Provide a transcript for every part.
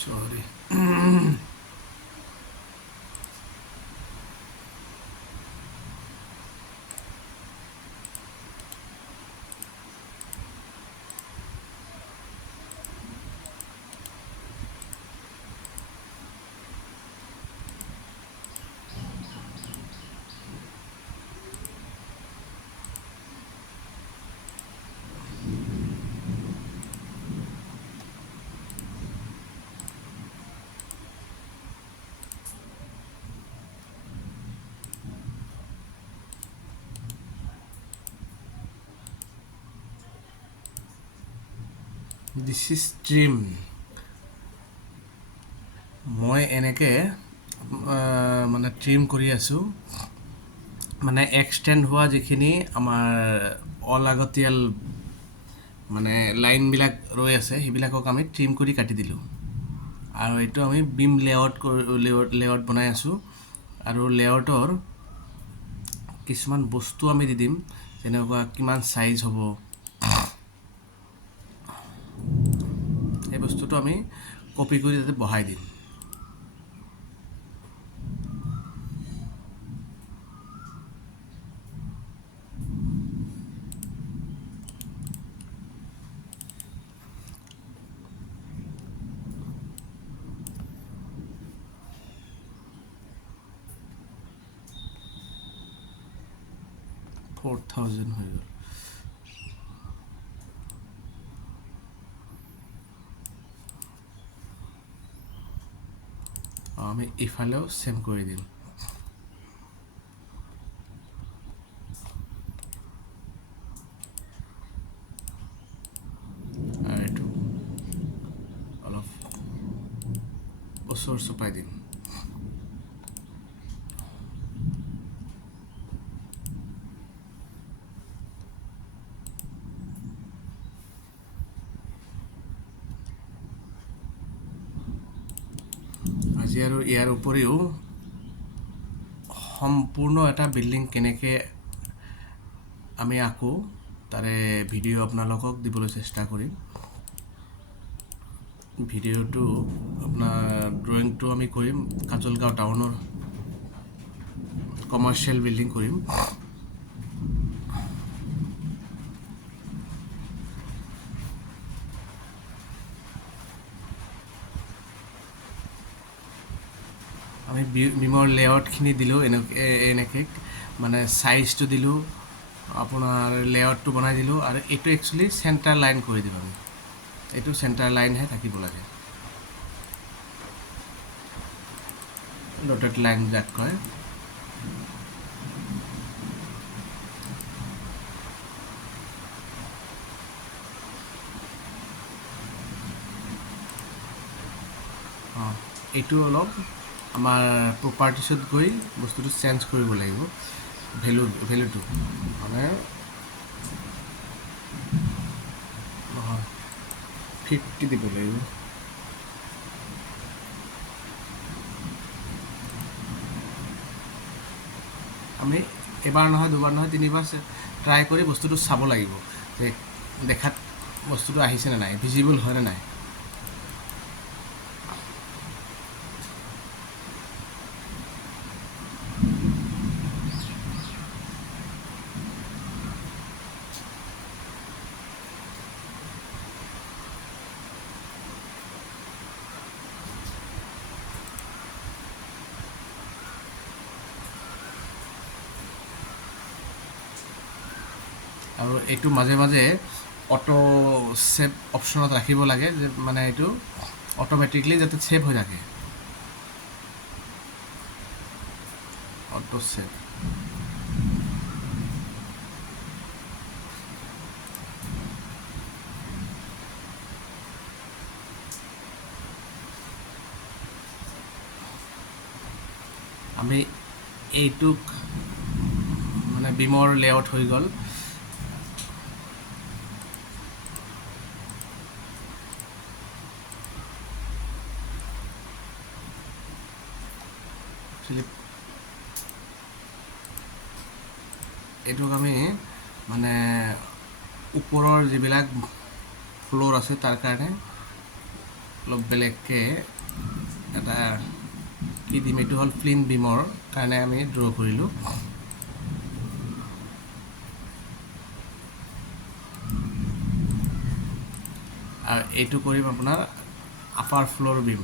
Sorry. This is trim. মই এনেকৈ মানে ট্ৰিম কৰি আছোঁ, মানে এক্সটেণ্ড হোৱা যিখিনি আমাৰ অলাগতিয়াল মানে লাইনবিলাক ৰৈ আছে সেইবিলাকক আমি ট্ৰিম কৰি কাটি দিলোঁ। আৰু এইটো আমি বিম লেআউট বনাই আছোঁ। আৰু লেআউটৰ কিছুমান বস্তু আমি দি দিম, যেনেকুৱা কিমান চাইজ হ'ব, এই বস্তুটো আমি কপি কৰি তাতে বহাই দিম। $4,000 হৈ গ'ল। আমি ইফালেও চেম কৰি দিম। আৰু এইটো অলপ ওচৰ চপাই দিম। আজি আৰু ইয়াৰ উপৰিও সম্পূৰ্ণ এটা বিল্ডিং কেনেকৈ আমি আঁকো তাৰে ভিডিঅ' আপোনালোকক দিবলৈ চেষ্টা কৰিম। ভিডিঅ'টো আপোনাৰ ড্ৰয়িংটো আমি কৰিম কাজলগাঁও টাউনৰ কমাৰ্চিয়েল বিল্ডিং কৰিম। আমি বিমৰ লেআউটখিনি দিলোঁ, এনেকৈ মানে চাইজটো দিলোঁ, আপোনাৰ লেআউটটো বনাই দিলোঁ। আৰু এইটো একচুৱেলি চেণ্টাৰ লাইন কৰি দিম আমি, এইটো চেণ্টাৰ লাইনহে থাকিব লাগে, ডটেড লাইন যাক কয়। এইটো অলপ আমাৰ প্ৰপাৰ্টিছত গৈ বস্তুটো চেঞ্জ কৰিব লাগিব, ভেলুটো মানে 50 দিব লাগিব। আমি এবাৰ নহয়, দুবাৰ নহয়, তিনিবাৰ ট্ৰাই কৰি বস্তুটো চাব লাগিব যে দেখাত বস্তুটো আহিছেনে নাই, ভিজিবল হয়নে নাই। আৰু এইটো মাজে মাজে অটো ছেভ অপশ্যনত ৰাখিব লাগে, যে মানে এইটো অট'মেটিকলি যাতে ছেভ হৈ থাকে, অটো ছেভ। আমি এইটোক মানে বিমৰ লেআউট হৈ গ'ল। এইটোক আমি মানে ওপৰৰ যিবিলাক ফ্ল'ৰ আছে তাৰ কাৰণে অলপ বেলেগকৈ এটা কি দিম, এইটো হ'ল প্লিন বিমৰ কাৰণে আমি ড্ৰ' কৰিলোঁ। আৰু এইটো কৰিম আপোনাৰ আপাৰ ফ্ল'ৰ বিম।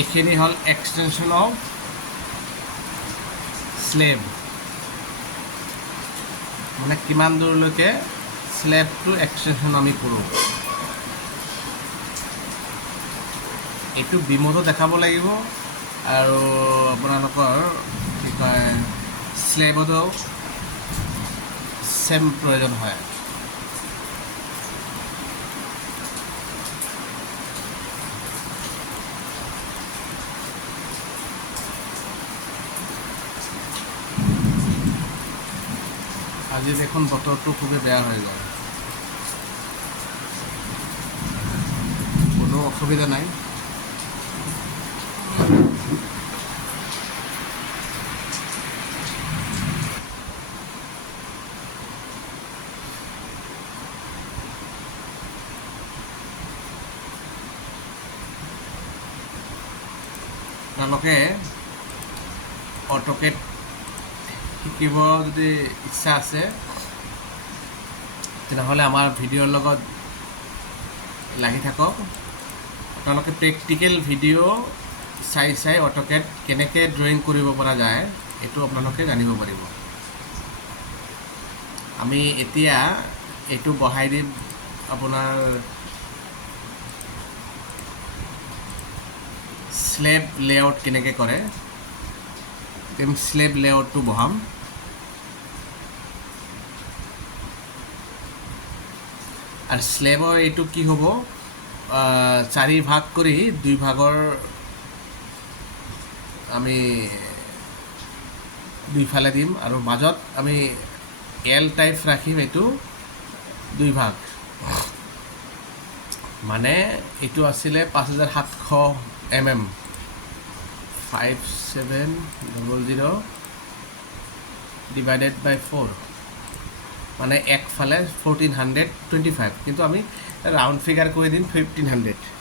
এইখিনি হ'ল এক্সটেনশ্যন অফ স্লেব, মানে কিমান দূৰলৈকে স্লেবটো এক্সটেনশ্যন আমি কৰোঁ। এইটো বিমতো দেখাব লাগিব আৰু আপোনালোকৰ কি কয় স্লেবতো চেম প্ৰয়োজন হয়। আজি দেখোন বতৰটো খুবেই বেয়া হৈ যায়, কোনো অসুবিধা নাই। আপোনালোকে অটোকেড শিকিব যদি ইচ্ছা আছে তেনেহ'লে আমাৰ ভিডিঅ'ৰ লগত লাগি থাকক। আপোনালোকে প্ৰেক্টিকেল ভিডিঅ' চাই চাই অটোকেড কেনেকৈ ড্ৰয়িং কৰিব পৰা যায় এইটো আপোনালোকে জানিব পাৰিব। আমি এতিয়া এইটো বহাই দিম আপোনাৰ স্লেব লেআউট কেনেকৈ কৰে, স্লেব লেআউটটো বহাম। আৰু স্লেবৰ এইটো কি হ'ব, 4 ভাগ কৰি 2 ভাগৰ আমি দুইফালে দিম আৰু মাজত আমি এল টাইপ ৰাখিম, এইটো 2 ভাগ। মানে এইটো আছিলে 5700 mm, 5700 ডিভাইডেড বাই 4, মানে একফালে 1425, কিন্তু আমি ৰাউণ্ড ফিগাৰ কৰি দিম 1500।